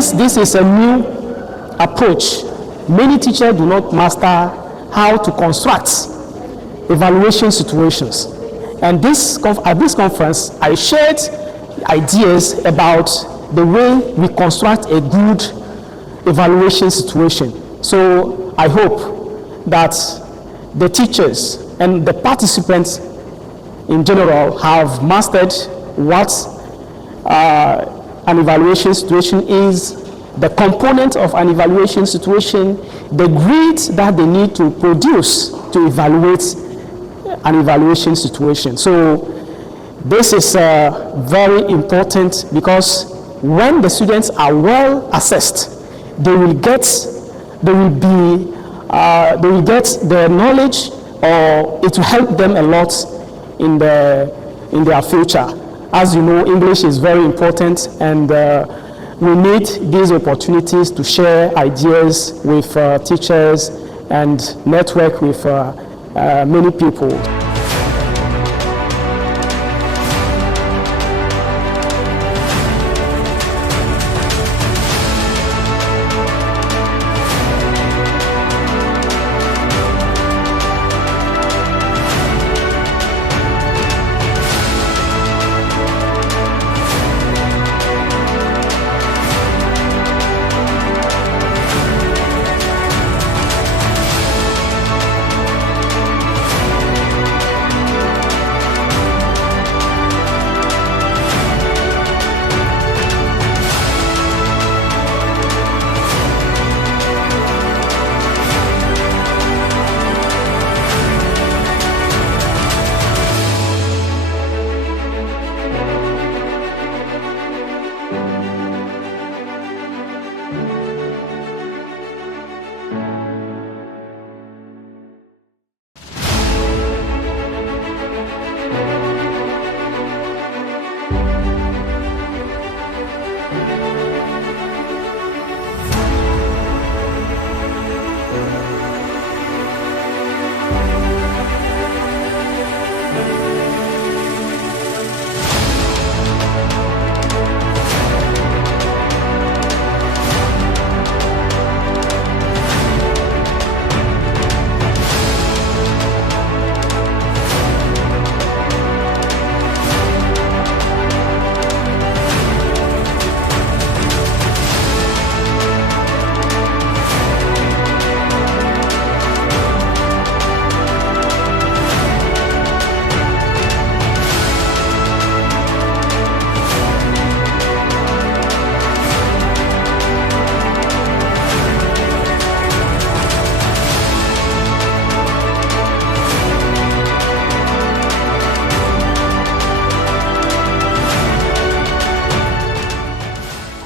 since this is a new approach, many teachers do not master how to construct evaluation situations. And at this conference, I shared ideas about the way we construct a good evaluation situation. So I hope that the teachers and the participants in general have mastered what an evaluation situation is, the component of an evaluation situation, the grades that they need to produce to evaluate an evaluation situation. So this is very important, because when the students are well assessed, they will get the knowledge, or it will help them a lot in their future. As you know, English is very important, and we need these opportunities to share ideas with teachers and network with many people.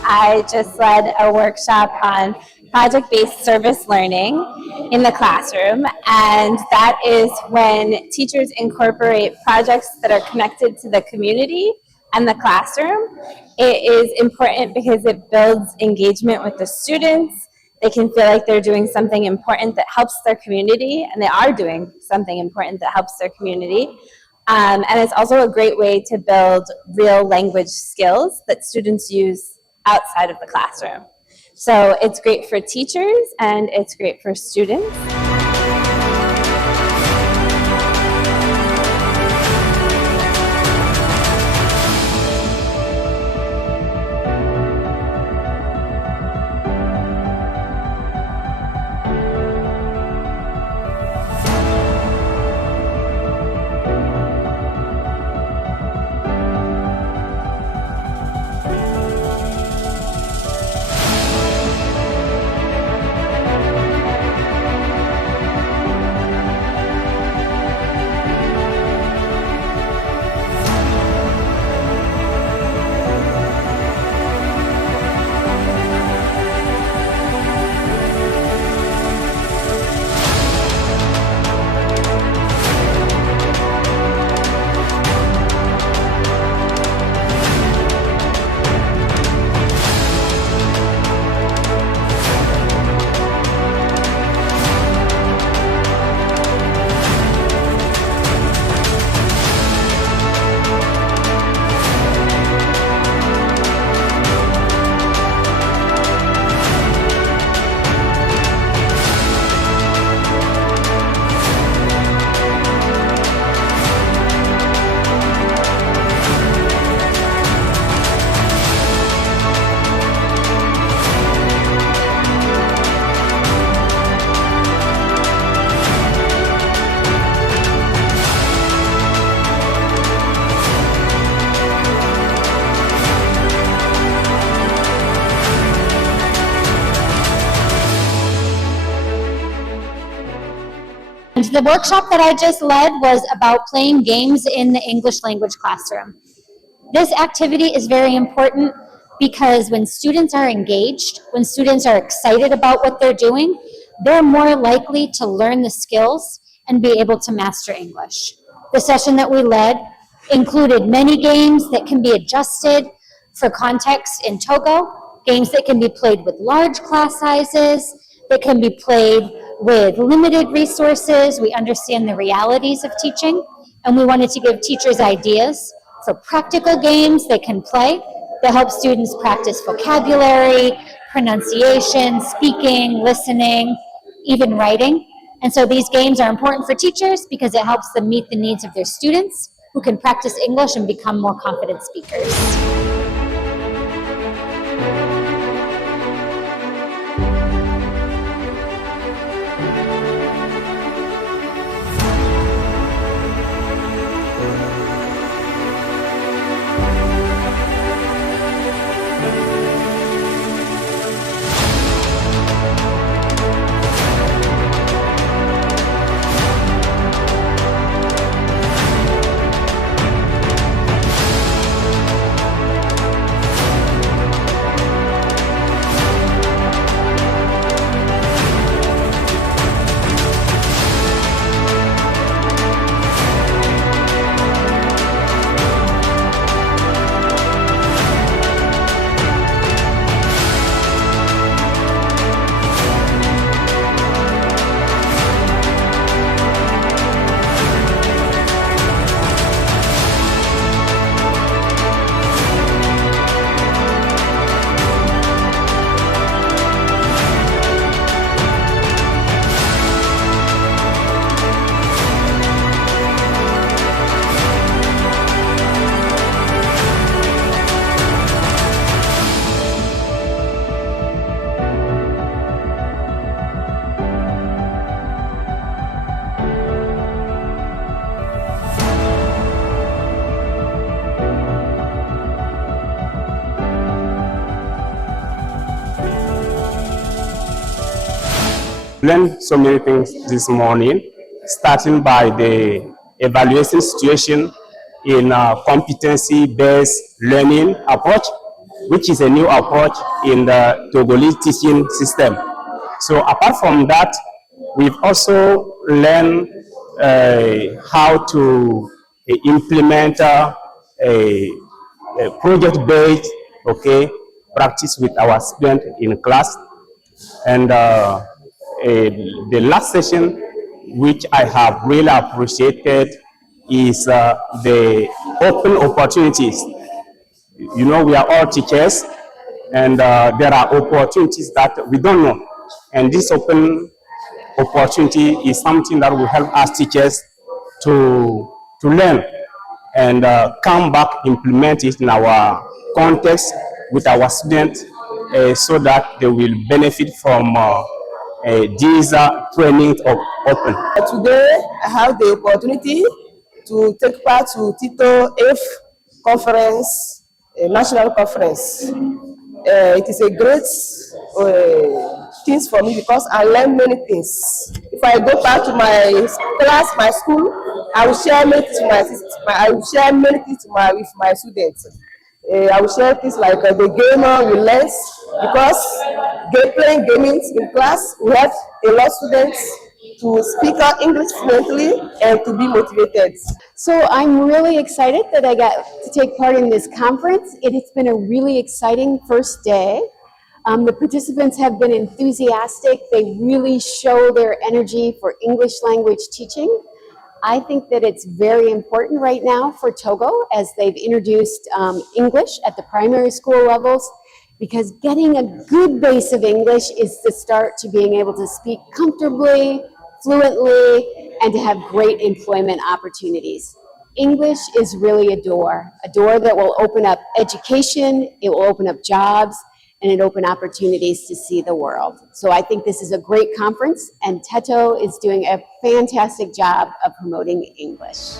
I just led a workshop on project-based service learning in the classroom, and that is when teachers incorporate projects that are connected to the community and the classroom. It is important because it builds engagement with the students. They can feel like they're doing something important that helps their community, and they are doing something important that helps their community. And it's also a great way to build real language skills that students use outside of the classroom. So it's great for teachers and it's great for students. the workshop that I just led was about playing games in the English language classroom. This activity is very important because when students are engaged, when students are excited about what they're doing, they're more likely to learn the skills and be able to master English. The session that we led included many games that can be adjusted for context in Togo, games that can be played with large class sizes, that can be played with limited resources. We understand the realities of teaching, and we wanted to give teachers ideas for practical games they can play that help students practice vocabulary, pronunciation, speaking, listening, even writing. And so these games are important for teachers because it helps them meet the needs of their students who can practice English and become more confident speakers. Learned so many things this morning, starting by the evaluation situation in competency-based learning approach, which is a new approach in the Togolese teaching system. So apart from that, we've also learned how to implement a project-based practice with our students in class. And the last session, which I have really appreciated, is the open opportunities. You know, we are all teachers, and there are opportunities that we don't know. And this open opportunity is something that will help us teachers to learn and come back, implement it in our context with our students so that they will benefit from these trainings of open. Today, I have the opportunity to take part to TETO 8th Conference, National Conference. It is a great thing for me because I learn many things. If I go back to my class, my school, I will share many things with my students. I will share things like the game we learn because playing games in class, we have a lot of students to speak out English fluently and to be motivated. So I'm really excited that I got to take part in this conference. It has been a really exciting first day. The participants have been enthusiastic. They really show their energy for English language teaching. I think that it's very important right now for Togo as they've introduced English at the primary school levels, because getting a good base of English is the start to being able to speak comfortably, fluently, and to have great employment opportunities. English is really a door that will open up education, it will open up jobs, and it open opportunities to see the world. So I think this is a great conference, and TETO is doing a fantastic job of promoting English.